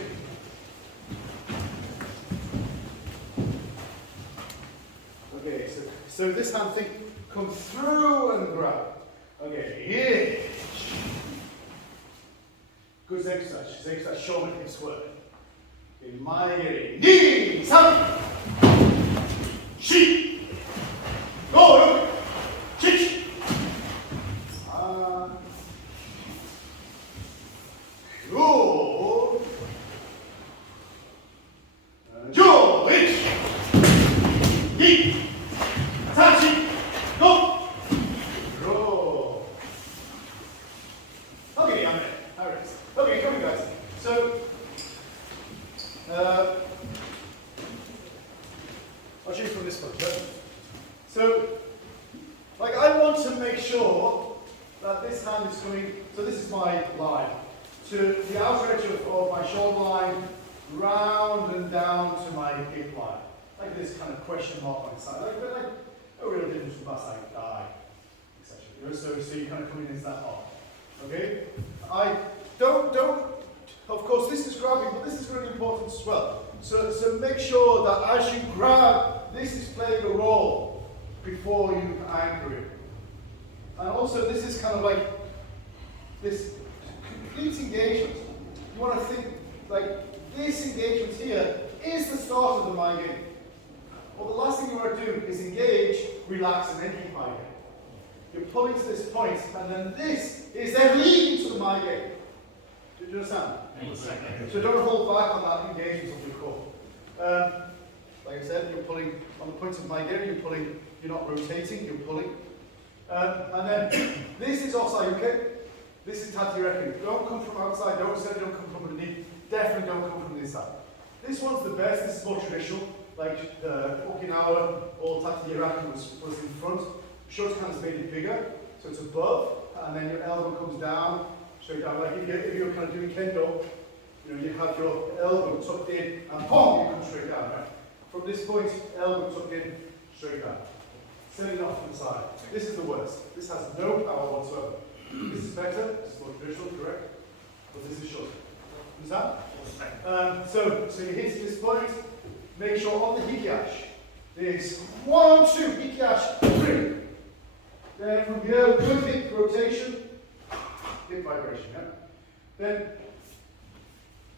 Okay, so this hand thing come through and grab. Okay, here. Good exercise. Just exercise shoulder hips work. In my area. Ni, san, shi, go, chich. Cool. Jo, ich, die, tachi, go, roll. Okay, I'm ready. Okay, come on, guys. So, I'll show you from this pose. Right? So, like I want to make sure that this hand is coming. So this is my line to the outer edge of my shoulder line, round and down to my hip line, like this kind of question mark on the side, like a real difference from last like die, etc. You know, so you kind of coming into that arc. Okay, I don't. Of course, this is grabbing, but this is really important as well. So make sure that as you grab, this is playing a role before you anchor it. And also, this is kind of like this complete engagement. You want to think like this engagement here is the start of the my game. Well, the last thing you want to do is engage, relax, and then keep my game. You're pulling to this point, and then this is then leading to the my game. Do you understand? So don't hold back on that engagement of your core. Like I said, you're pulling on the point of my game, you're pulling, you're not rotating, you're pulling. And then this is Osayuke, this is Tatireki. Don't come from outside, don't come from underneath, definitely don't come from this side. This one's the best, this is more traditional. like Okinawa or Tateyaraki was in front. Shotokan has made it bigger, so it's above, and then your elbow comes down, straight down. Like if you're kind of doing kendo, you know, you have your elbow tucked in, and boom, you come straight down, right? From this point, elbow tucked in, straight down. Sending off to the side. This is the worst. This has no power whatsoever. This is better, this is more traditional, correct? But this is short. Understand? So you hit this point, make sure on the hikiash, there's 1, 2, hikiash, 3. Then from here, good hip rotation, hip vibration, yeah? Then,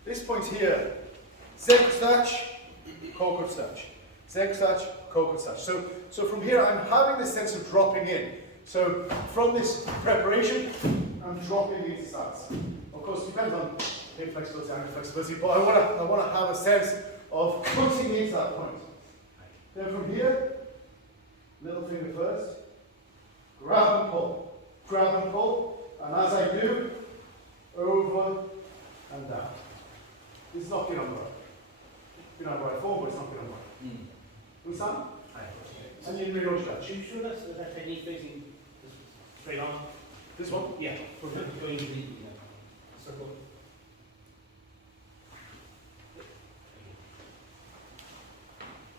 this point here, Zekusatch, Kokosatch. Zekusatch, Kokosatch. So from here, I'm having this sense of dropping in. So from this preparation, I'm dropping into sides. Of course, it depends on hip flexibility, ankle flexibility, but I want to have a sense of putting into that point. Then from here, little finger first, grab and pull, and as I do, over and down. This is not good on the right. Good on the right form, but it's not good on the right. Understand? And you reload that. Are you sure that's that technique facing straight on? This one? Yeah. Okay. Going to the circle.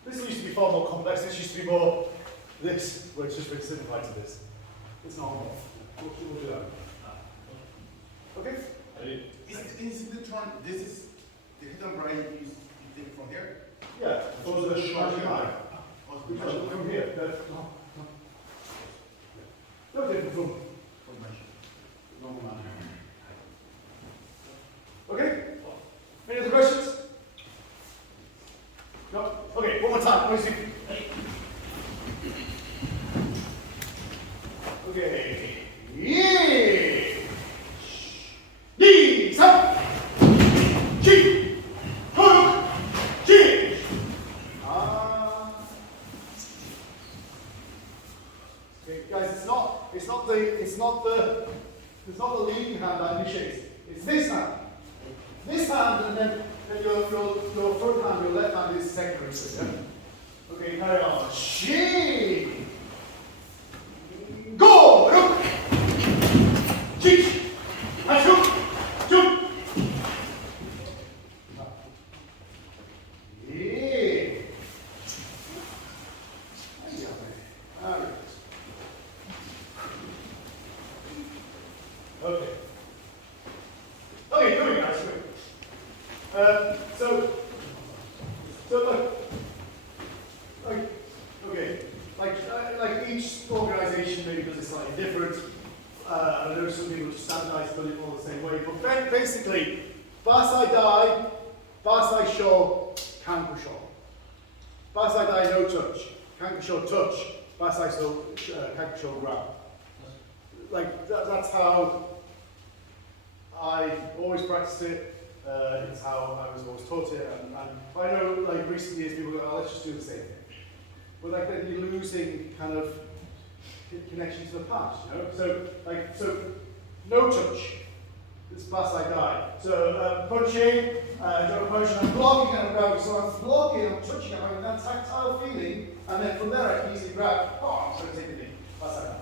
This used to be far more complex. This used to be more this, where it's just been simplified to this. It's not more. We'll do that. Okay? Is the tron, this is the hidden brain you take it from here? Yeah. Those are the short line. Or From here. No different from normal man. Okay? Any other questions? No? Okay, one more time. Let me see. Okay. Yeah. Knees up. Cheek. Hook. Chin. Okay, guys, it's not the leading hand that initiates. It's this hand. This hand, and then your front hand, your left hand is secondary. Yeah? Okay, carry on. Shin. Go. Look. Cheek. And shoot. Shoot. Yeah. Okay. Okay, come here, guys. Come here. So like each organisation maybe does it slightly different. I know some people just standardise done it all the same way, but basically, Basai Dai, Basai Sho, Kanku Sho. Basai Dai no touch, Kanku Sho touch, Basai Sho, Kanku Sho grab. Like that's how I always practice it. It's how I was always taught it, and I know like recent years people go, oh, let's just do the same thing. But like then you're losing kind of connection to the past, you know. So no touch. It's Basai Dai. So punching, don't punch, and I'm blocking and I'm grabbing. So I'm blocking, I'm touching, I'm having that tactile feeling, and then from there I can easily grab. Oh, I'm going to take the knee. Basai Dai.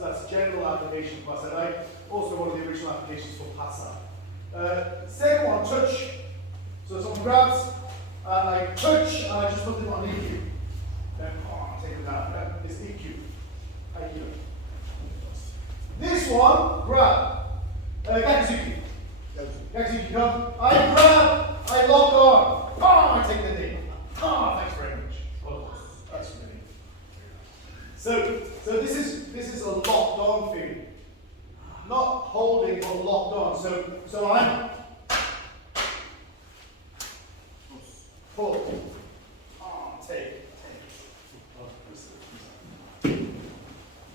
That's general application for Basai Dai. Also one of the original applications for Pasa. Second one, touch. So someone grabs, and I touch, and I just put them on EQ. Then, take it down. It's EQ. IQ. This one, grab. Gakuzuki. Gakuzuki come. I grab, I lock on. I take the knee. Thanks very much. That's really. So this is a locked on feeling. Not holding but locked on. So I'm pull. Take.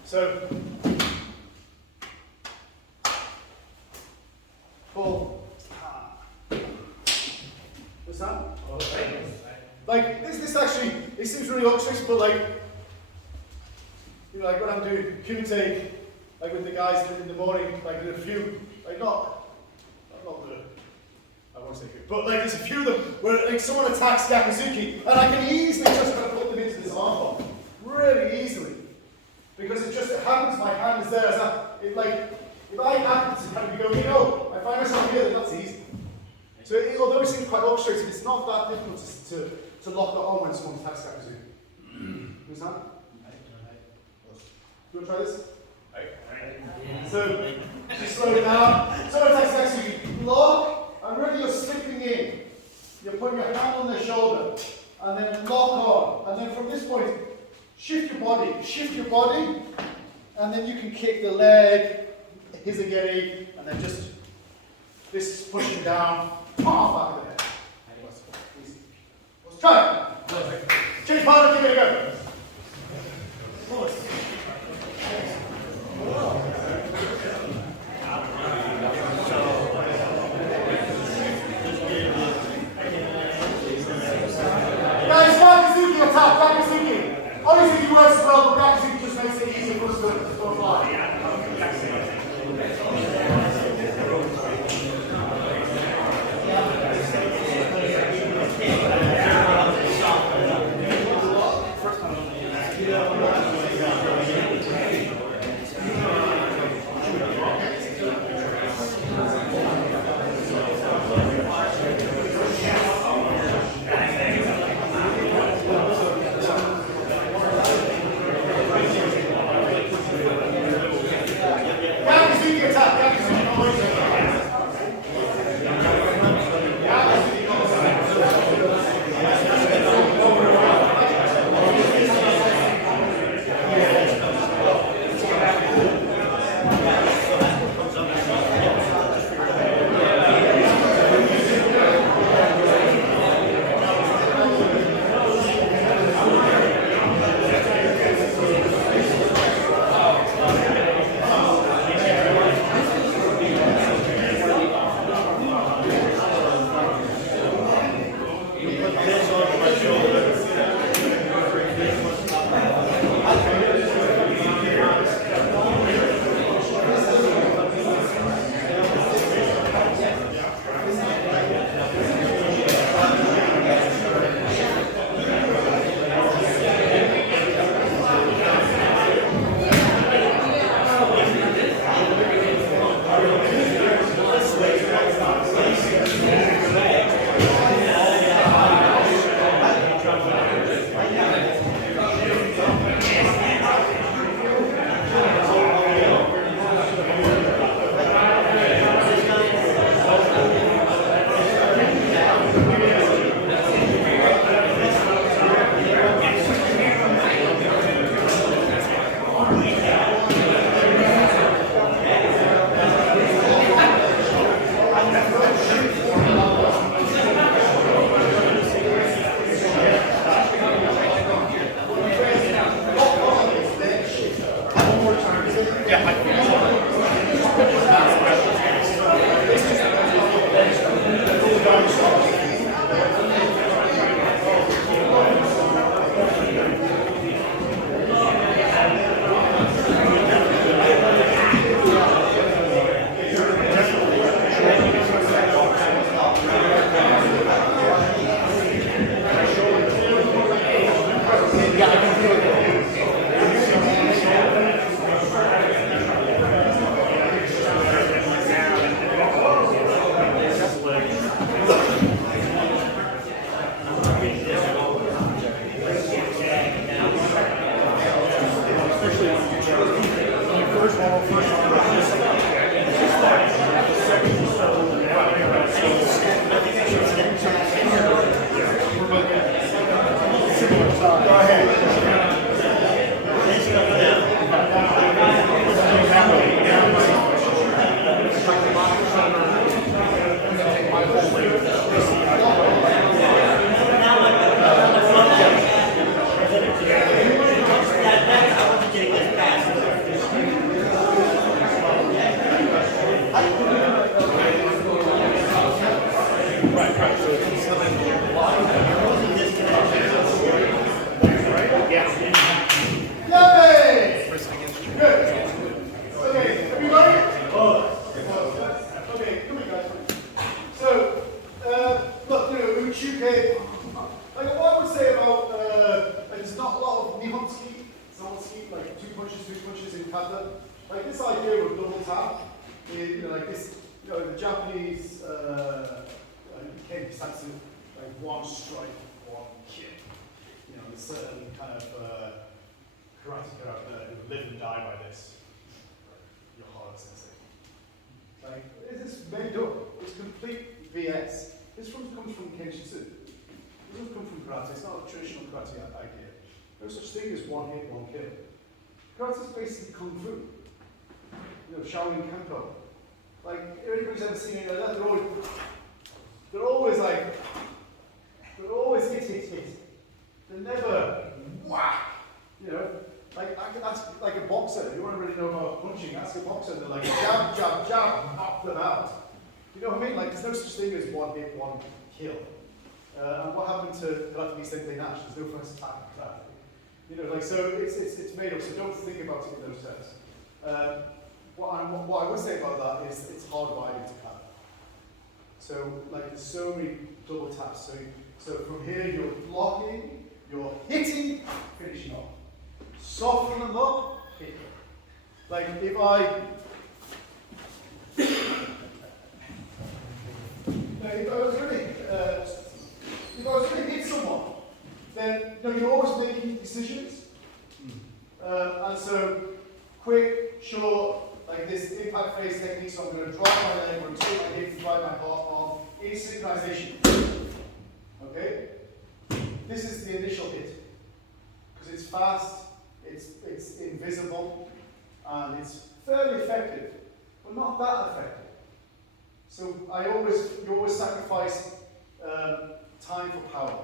So pull. What's that? Like this actually, it seems really obvious, but like, you know, like when I'm doing kumite, like with the guys in the morning, like in a few, like not the, I won't secret. But like, there's a few of them where like someone attacks Yakuzuki, and I can easily just kind of put them into this arm lock, really easily, because it just happens. My hand is there. As if I happen to kind of be going, I find myself here, then that's easy. So although it seems quite orchestrated, it's not that difficult to lock the arm when someone attacks Yakuzuki. Understand? You want to try this? So, just slow it down. So attacks Yakuzuki. Lock, and really you're slipping in. You're putting your hand on their shoulder, and then lock on. And then from this point, shift your body, and then you can kick the leg, hizageri, and then just this is pushing down, palm back of the head. Easy. Try it. Change partner, give it a go. Guys, Yakuzuki attack, Yakuzuki. Obviously he works well, but Yakuzuki just makes it easier for us to fly. okay. Like what I would say about, there's not a lot of Nihon ski, like two punches in kata. Like this idea of double tap, you know, like this, you know, the Japanese, Kensatsu, like one strike, one kick. You know, there's certain kind of karateka out there who live and die by this. Your hard sensei. Like, this is made up. It's complete BS. This comes from Kenshin. It doesn't come from karate. It's not a traditional karate idea. No such thing as one hit, one kill. Karate is basically kung fu. You know, Shaolin Kempo. Like, everybody's ever seen it like that, they're always hit. They're never whack. You know, like that's like a boxer. You want to really know about punching? Ask a boxer. They're like jab, jab, jab, knock them out. You know what I mean? Like, there's no such thing as one hit, one kill. And what happened to Karate Sensei Nash? There's no first attack in karate. You know, like, so it's made up, so don't think about it in those terms. What I would say about that is it's hardwired into kata. So, like, there's so many double taps. So from here, you're blocking, you're hitting, finishing off. Soften them up, hit them. Like, if I was going to hit someone, then you're always making decisions. And so, quick, short, like this impact phase technique, so I'm going to drop my leg, rotate my hip, drive my heart arm in synchronization. Okay? This is the initial hit. Because it's fast, it's invisible, and it's fairly effective, but not that effective. So you always sacrifice time for power.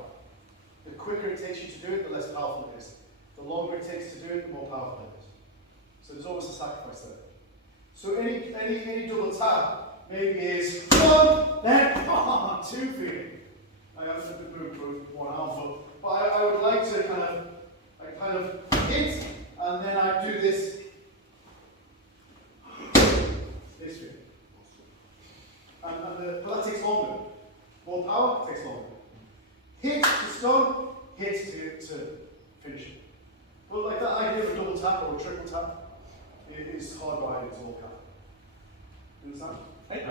The quicker it takes you to do it, the less powerful it is. The longer it takes to do it, the more powerful it is. So there's always a sacrifice there. So any double tap maybe is 1, then 2 feeling. I have to move one arm, but I would like to kind of hit, and then I do this feeling. But that takes longer. More power takes longer. Hit to stun, hit to finish it. But like that idea of a double tap or a triple tap is hardwired into all kata. You understand? Right.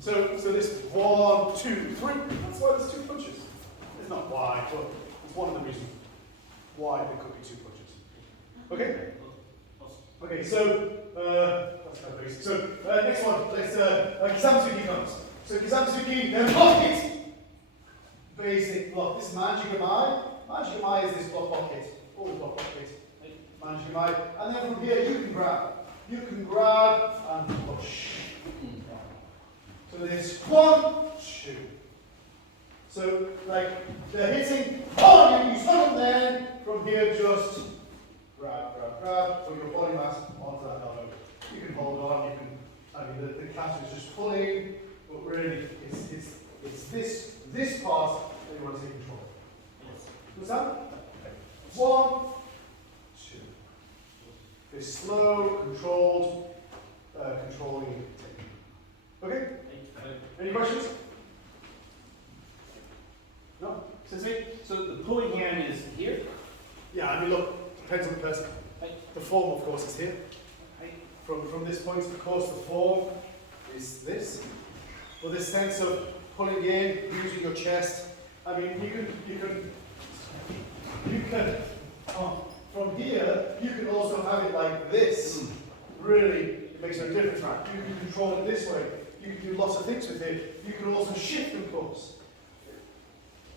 So this 1, 2, 3, that's why there's 2 punches. It's not why, but it's one of the reasons why there could be 2 punches. Okay? Okay, so that's kind of basic. So next one, let's Kisamsuki comes. So Kisamsuki, then block hit. Basic block. This is Manjigamai. Manjigamai is this block hit. Always block hit. Manjigamai. And then from here you can grab. You can grab and push. So there's 1, 2. So like they're hitting on you stun, then from here just grab, put your body mass onto that elbow. You can hold on, the catch is just pulling, but really it's this part that you want to take control. Understand? 1, 2. This slow, controlled, controlling technique. Okay? Any questions? No? So the pulling hand is here? Yeah, I mean, look, depends on the person. The form, of course, is here. From this point, of course, the form is this. But this sense of pulling in, using your chest. I mean, you can from here, you can also have it like this. Really, it makes no difference. You can control it this way. You can do lots of things with it. You can also shift, of course.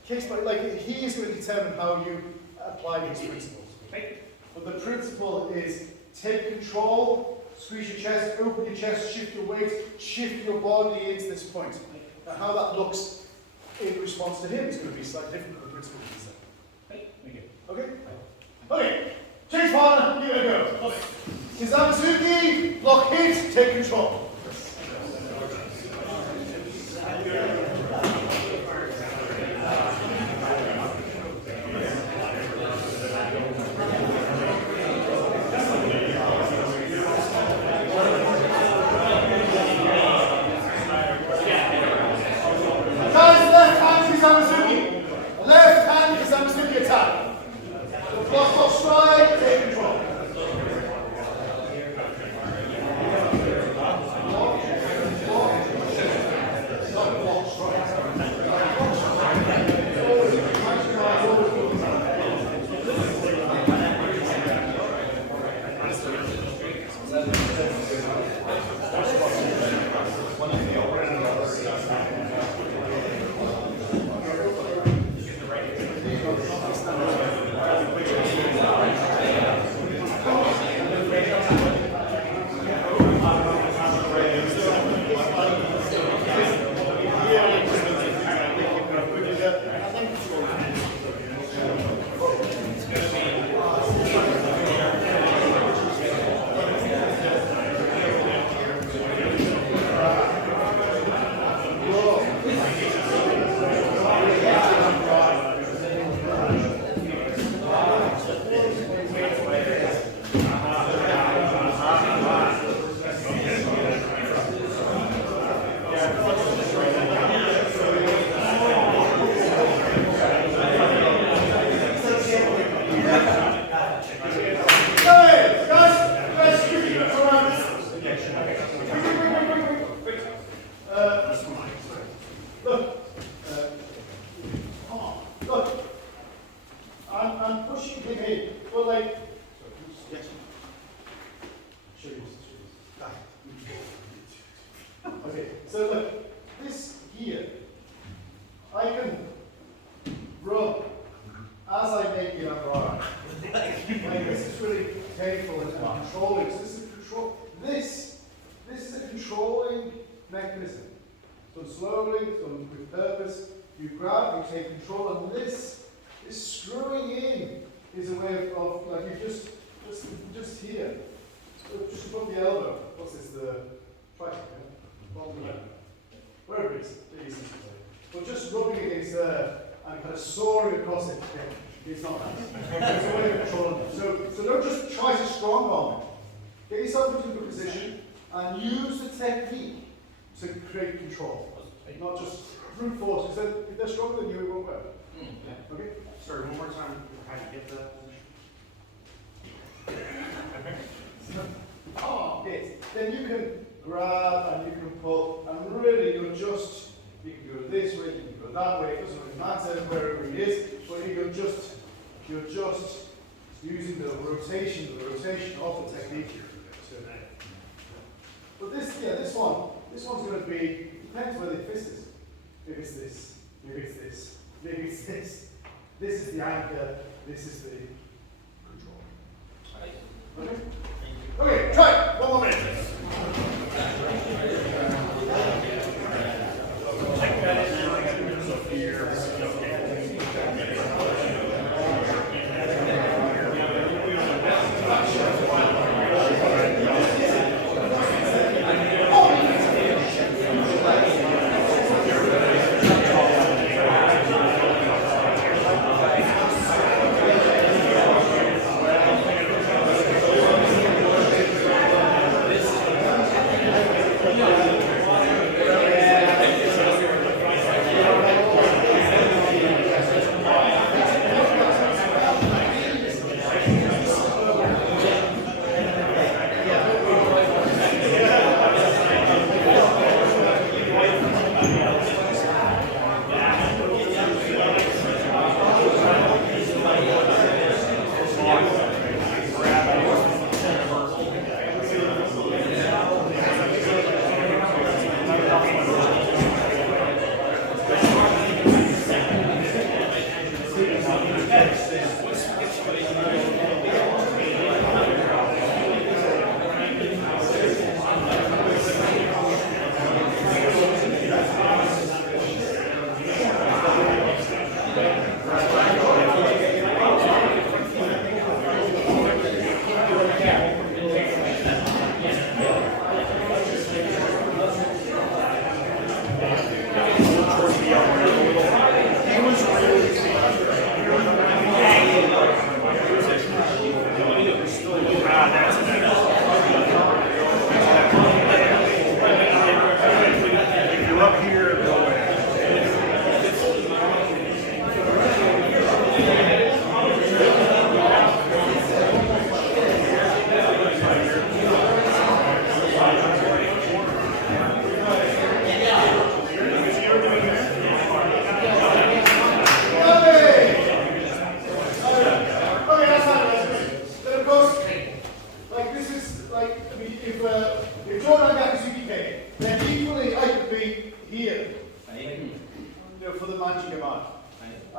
Case by, like, he is going to determine how you apply these principles. But the principle is take control, squeeze your chest, open your chest, shift your weight, shift your body into this point. Now, how that looks in response to him is going to be slightly different from the principle he said. Okay? Okay. Change partner, here we go. Okay. Kisamsuki, block hit, take control. Guys, left hand, Kisamsuki. I'm pushing him in, but like, Yes. show you. Okay, so look, this here, I can rub as I make it unwind. Like this is really painful and controlling. So this is control. This is a controlling mechanism. So slowly, so with purpose, you grab, you take control, and this screwing in is a way of like you just here. So just above the elbow. What's this? The tricep, yeah? Bottom left. Wherever it is, but just rubbing against there and kind of soaring across it. Okay. It's not nice. It's a way of controlling it. So don't just try to strong arm it. Get yourself into a good position and use the technique to create control. Not just brute force, because if they're stronger than you, it won't work. Yeah. Okay? Sorry, one more time, how to get that position? Oh, it. Then you can grab and you can pull, and really you can go this way, you can go that way, it doesn't really matter wherever it is, but you're just using the rotation of the technique. But this one's going to be, depends where the fist is. Maybe it's this, maybe it's this, maybe it's this. This is the anchor, this is the control. Okay? Okay, try it. 1 more minute.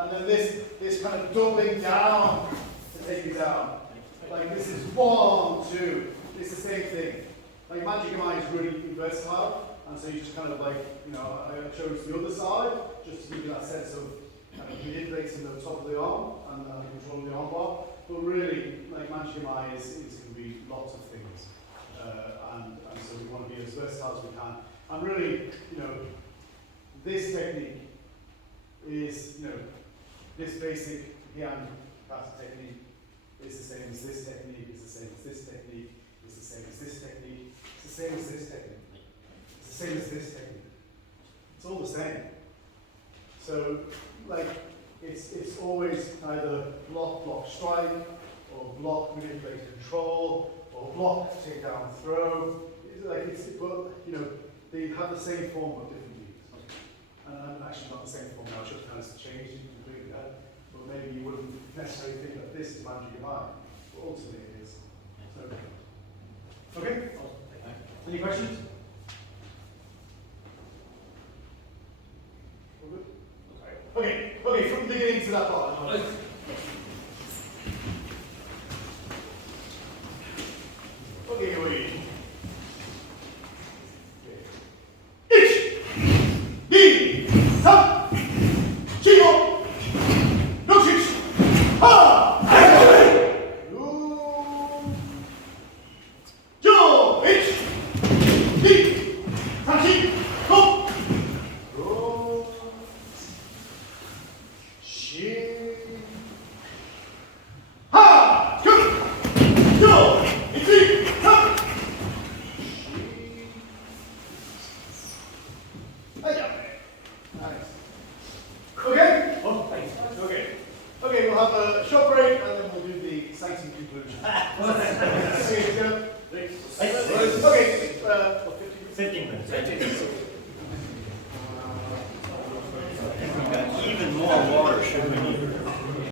And then this kind of doubling down to take you down. Like this is 1, 2. It's the same thing. Like Magic Eye is really versatile, and so you just kind of like, you know, I chose the other side just to give you that sense of kind of manipulating the top of the arm and controlling the arm bar. But really, like Magic Eye is going to be lots of things, and so we want to be as versatile as we can. And really, you know, this technique is, you know, this basic hand kata technique is the same as this technique, it's the same as this technique, it's the same as this technique, it's the same as this technique, it's the same as this technique. It's all the same. So, like, it's always either block, block, strike, or block, manipulate, control, or block, take down, throw. But, you know, they have the same form but different meanings. And I'm actually not the same form now, Shotokan has changed completely. But maybe you wouldn't necessarily think that this is managing your mind, but ultimately it is. So, okay? Any questions? All good? Okay, from the beginning to that part. Okay, wait. Okay, we'll have a short break and then we'll do the exciting conclusion. Okay, 15 minutes.